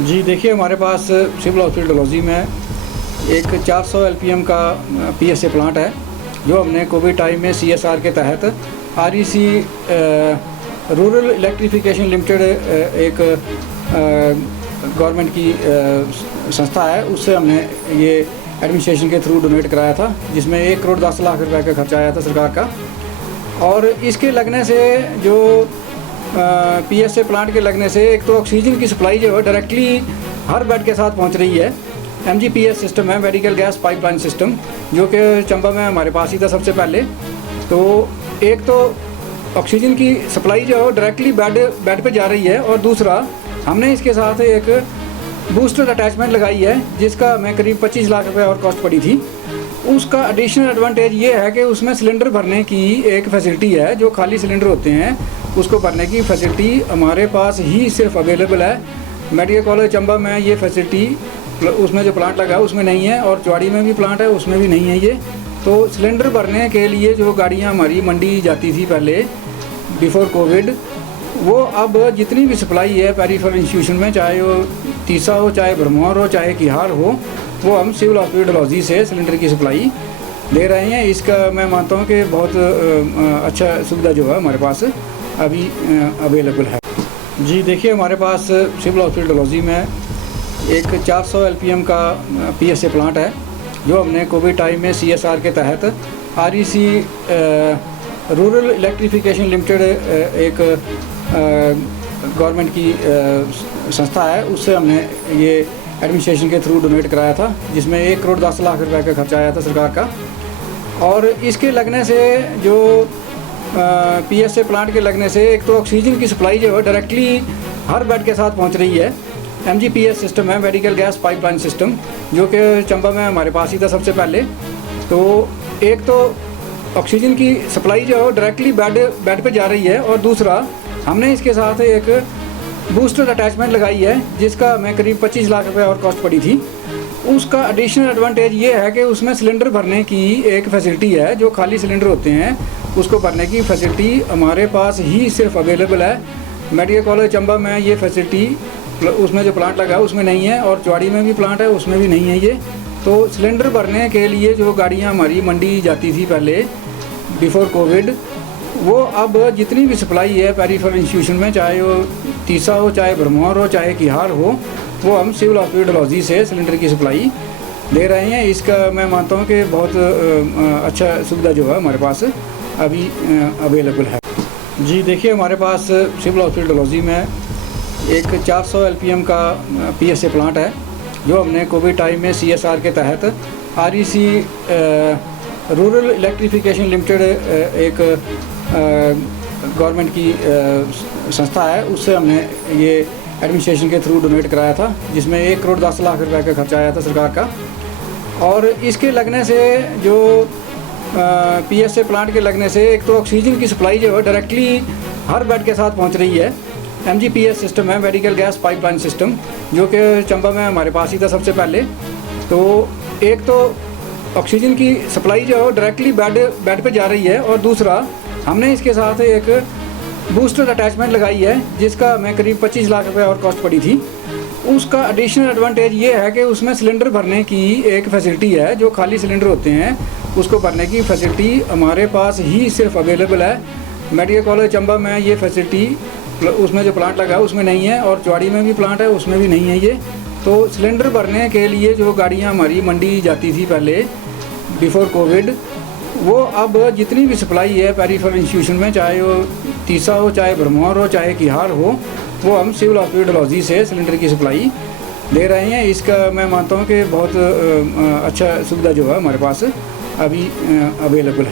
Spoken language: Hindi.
जी देखिए, हमारे पास सिविल हॉस्पिटल डलहौजी में एक 400 एलपीएम का पीएसए प्लांट है, जो हमने कोविड टाइम में सीएसआर के तहत आरईसी रूरल इलेक्ट्रिफिकेशन लिमिटेड एक गवर्नमेंट की संस्था है, उससे हमने ये एडमिनिस्ट्रेशन के थ्रू डोनेट कराया था, जिसमें 1 करोड़ 10 लाख रुपए का खर्चा आया था सरकार का। और इसके लगने से जो पीएसए प्लांट के लगने से एक तो ऑक्सीजन की सप्लाई जो है डायरेक्टली हर बेड के साथ पहुंच रही है। एमजीपीएस सिस्टम है, मेडिकल गैस पाइपलाइन सिस्टम, जो कि चंबा में हमारे पास ही था सबसे पहले। तो एक तो ऑक्सीजन की सप्लाई जो है डायरेक्टली बेड पे जा रही है, और दूसरा हमने इसके साथ एक बूस्टर अटैचमेंट लगाई है, जिसका हमें करीब 25 लाख रुपए और कॉस्ट पड़ी थी। उसका एडिशनल एडवांटेज ये है कि उसमें सिलेंडर भरने की एक फैसिलिटी है, जो खाली सिलेंडर होते हैं उसको भरने की फैसिलिटी हमारे पास ही सिर्फ अवेलेबल है। मेडिकल कॉलेज चंबा में ये फैसिलिटी उसमें जो प्लांट लगा है उसमें नहीं है, और चौड़ी में भी प्लांट है उसमें भी नहीं है ये। तो सिलेंडर भरने के लिए जो गाड़ियाँ हमारी मंडी जाती थी पहले बिफोर कोविड, वो अब जितनी भी सप्लाई है पेरिफेरल इंस्टीट्यूशन में, चाहे वो तीसा हो, चाहे भरमौर हो, चाहे किहार हो, वो हम सिविल हॉस्पिटल डलहौजी से सिलेंडर की सप्लाई दे रहे हैं। इसका मैं मानता हूँ कि बहुत अच्छा सुविधा जो है हमारे पास अभी अवेलेबल है। जी देखिए, हमारे पास सिविल हॉस्पिटल डलहौजी में एक 400 एलपीएम का पीएसए प्लांट है, जो हमने कोविड टाइम में सीएसआर के तहत आरईसी रूरल इलेक्ट्रिफिकेशन लिमिटेड एक गवर्नमेंट की संस्था है, उससे हमने ये एडमिनिस्ट्रेशन के थ्रू डोनेट कराया था, जिसमें 1 करोड़ 10 लाख रुपए का खर्चा आया था सरकार का। और इसके लगने से जो पीएसए प्लांट के लगने से एक तो ऑक्सीजन की सप्लाई जो है डायरेक्टली हर बेड के साथ पहुंच रही है। एमजीपीएस सिस्टम है, मेडिकल गैस पाइपलाइन सिस्टम, जो कि चंबा में हमारे पास ही था सबसे पहले। तो एक तो ऑक्सीजन की सप्लाई जो है डायरेक्टली बेड पे जा रही है, और दूसरा हमने इसके साथ एक बूस्टर अटैचमेंट लगाई है, जिसका हमें करीब 25 लाख रुपए और कॉस्ट पड़ी थी। उसका एडिशनल एडवांटेज ये है कि उसमें सिलेंडर भरने की एक फैसिलिटी है, जो खाली सिलेंडर होते हैं उसको भरने की फैसिलिटी हमारे पास ही सिर्फ अवेलेबल है। मेडिकल कॉलेज चंबा में ये फैसिलिटी उसमें जो प्लांट लगा है उसमें नहीं है, और चौड़ी में भी प्लांट है उसमें भी नहीं है ये। तो सिलेंडर भरने के लिए जो गाड़ियाँ हमारी मंडी जाती थी पहले बिफोर कोविड, वो अब जितनी भी सप्लाई है पेरिफेरल इंस्टीट्यूशन में, चाहे वो तीसा हो, चाहे भरमौर हो, चाहे किहार हो, वो हम सिविल हॉस्पिटल डलहौजी से सिलेंडर की सप्लाई दे रहे हैं। इसका मैं मानता हूँ कि बहुत अच्छा सुविधा जो है हमारे पास अभी अवेलेबल है। जी देखिए, हमारे पास सिविल हॉस्पिटल डलहौजी में एक 400 एलपीएम का पीएसए प्लांट है, जो हमने कोविड टाइम में सीएसआर के तहत आरईसी रूरल इलेक्ट्रिफिकेशन लिमिटेड एक गवर्नमेंट की संस्था है, उससे हमने ये एडमिनिस्ट्रेशन के थ्रू डोनेट कराया था, जिसमें 1 करोड़ 10 लाख रुपए का खर्चा आया था सरकार का। और इसके लगने से जो पीएसए प्लांट के लगने से एक तो ऑक्सीजन की सप्लाई जो है डायरेक्टली हर बेड के साथ पहुंच रही है। एमजीपीएस सिस्टम है, मेडिकल गैस पाइपलाइन सिस्टम, जो कि चंबा में हमारे पास ही था सबसे पहले। तो एक तो ऑक्सीजन की सप्लाई जो है डायरेक्टली बेड पे जा रही है, और दूसरा हमने इसके साथ एक बूस्टर अटैचमेंट लगाई है, जिसका हमें करीब 25 लाख रुपए और कॉस्ट पड़ी थी। उसका एडिशनल एडवांटेज ये है कि उसमें सिलेंडर भरने की एक फैसिलिटी है, जो खाली सिलेंडर होते हैं उसको भरने की फैसिलिटी हमारे पास ही सिर्फ अवेलेबल है। मेडिकल कॉलेज चंबा में ये फैसिलिटी उसमें जो प्लांट लगा है उसमें नहीं है, और चौड़ी में भी प्लांट है उसमें भी नहीं है ये। तो सिलेंडर भरने के लिए जो गाड़ियाँ हमारी मंडी जाती थी पहले बिफोर कोविड, वो अब जितनी भी सप्लाई है पेरिफेरल इंस्टीट्यूशन में, चाहे वो तीसा हो, चाहे भरमौर हो, चाहे किहार हो, वो हम सिविल हॉस्पिटल डलहौजी से सिलेंडर की सप्लाई दे रहे हैं। इसका मैं मानता हूँ कि बहुत अच्छा सुविधा जो है हमारे पास अभी अवेलेबल है।